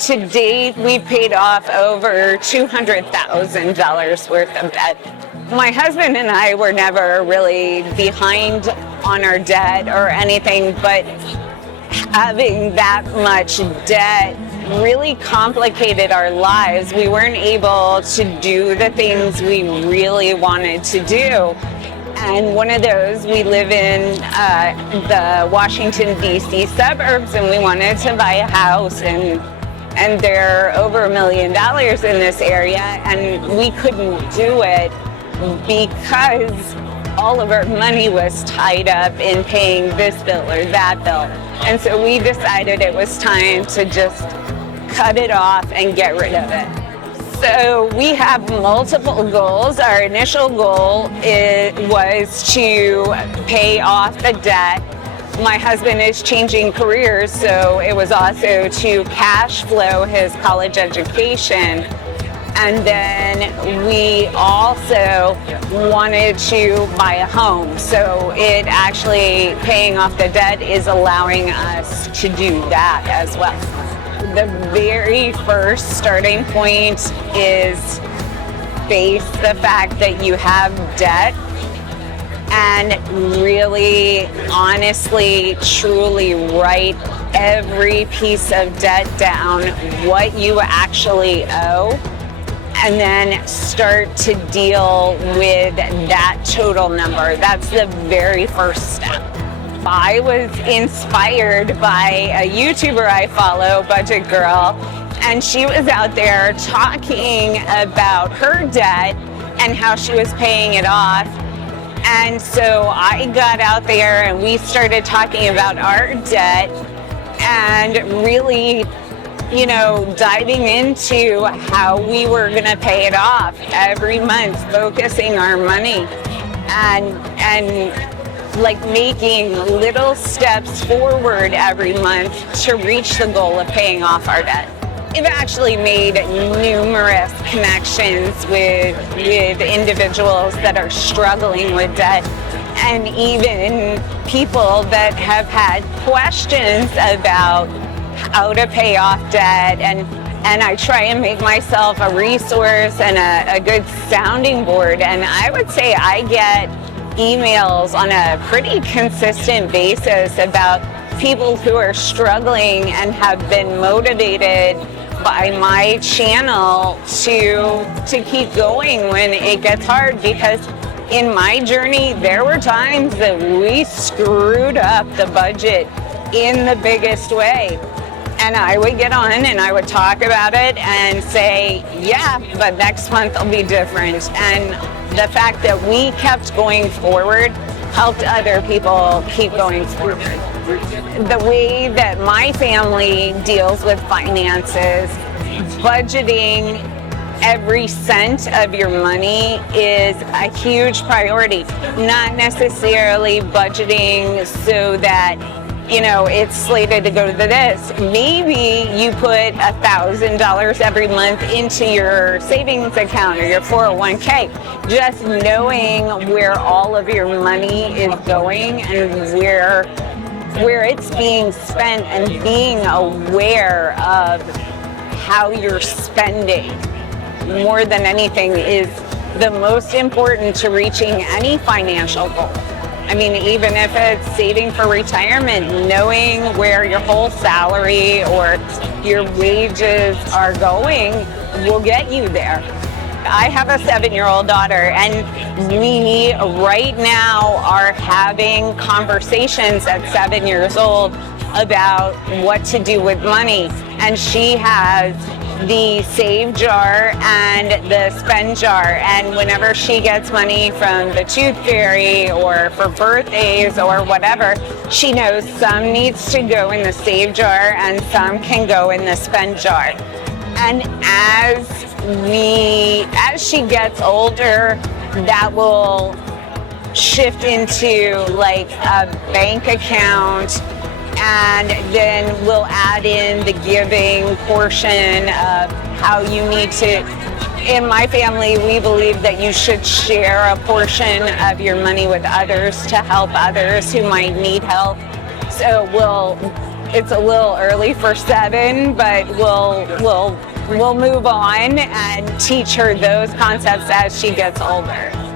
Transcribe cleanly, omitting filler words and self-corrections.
to date, we've paid off over $200,000 worth of debt. My husband and I were never really behind on our debt or anything, but having that much debt really complicated our lives. We weren't able to do the things we really wanted to do. And one of those, we live in the Washington, D.C. suburbs, and we wanted to buy a house, and they're over $1 million in this area, and we couldn't do it because all of our money was tied up in paying this bill or that bill. And so we decided it was time to just cut it off and get rid of it. So we have multiple goals. Our initial goal was to pay off the debt. My husband is changing careers, so it was also to cash flow his college education. And then we also wanted to buy a home. So it actually, paying off the debt is allowing us to do that as well. The very first starting point is face the fact that you have debt and really, honestly, truly write every piece of debt down, what you actually owe, and then start to deal with that total number. That's the very first step. I was inspired by a YouTuber I follow, Budget Girl, and she was out there talking about her debt and how she was paying it off. And so I got out there and we started talking about our debt and really, diving into how we were going to pay it off every month, focusing our money and like making little steps forward every month to reach the goal of paying off our debt. I've actually made numerous connections with individuals that are struggling with debt, and even people that have had questions about how to pay off debt, and I try and make myself a resource and a good sounding board. And I would say I get emails on a pretty consistent basis about people who are struggling and have been motivated by my channel to keep going when it gets hard, because in my journey there were times that we screwed up the budget in the biggest way, and I would get on and I would talk about it and say, yeah, but next month will be different. And the fact that we kept going forward helped other people keep going forward. The way that my family deals with finances, budgeting every cent of your money is a huge priority. Not necessarily budgeting so that it's slated to go to this. Maybe you put $1,000 every month into your savings account or your 401k. Just knowing where all of your money is going and where it's being spent, and being aware of how you're spending more than anything is the most important to reaching any financial goal. I mean, even if it's saving for retirement, knowing where your whole salary or your wages are going will get you there. I have a 7-year-old daughter, and we right now are having conversations at 7 years old about what to do with money. And she has the save jar and the spend jar, and whenever she gets money from the tooth fairy or for birthdays or whatever, she knows some needs to go in the save jar and some can go in the spend jar. And as she gets older, that will shift into like a bank account, and then we'll add in the giving portion of how you need to. In my family, we believe that you should share a portion of your money with others to help others who might need help. So we'll it's a little early for 7, but we'll move on and teach her those concepts as she gets older.